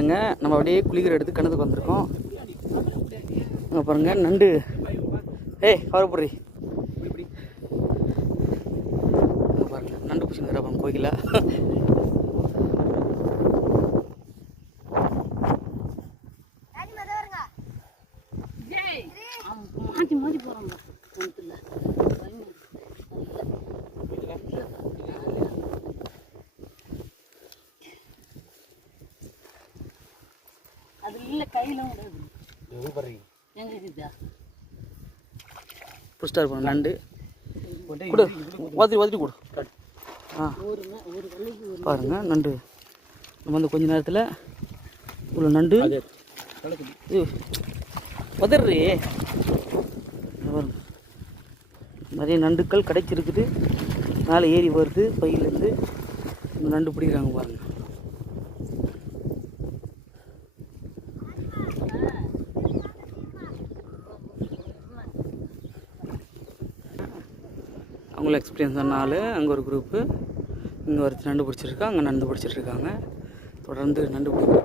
பாருங்கள், நம்ம அப்படியே குளிக்கிற எடுத்து கிணத்துக்கு வந்திருக்கோம். அங்கே பாருங்கள் நண்டு. ஏய் கவரப்பொறி பாருங்கள் நண்டு பிடிச்சிருக்கிறப்ப கோயிலா. புஷ்டா இருப்போம் நண்டு கொடு, ஒதுட்டி கொடு. பாருங்க நண்டு நம்ம வந்து கொஞ்ச நேரத்தில் இவ்வளோ நண்டு இது உதறி நிறைய நண்டுக்கள் கிடைச்சிருக்குது. மேலே ஏறி வருது பையிலேருந்து நண்டு பிடிக்கிறாங்க பாருங்க. அவங்கள எக்ஸ்பீரியன்ஸ் பண்ணால் அங்கே ஒரு குரூப்பு, இங்கே ஒருத்தர் நண்டு பிடிச்சிருக்கா, அங்கே நண்டு பிடிச்சிட்ருக்காங்க. தொடர்ந்து நண்டு பிடிக்கிற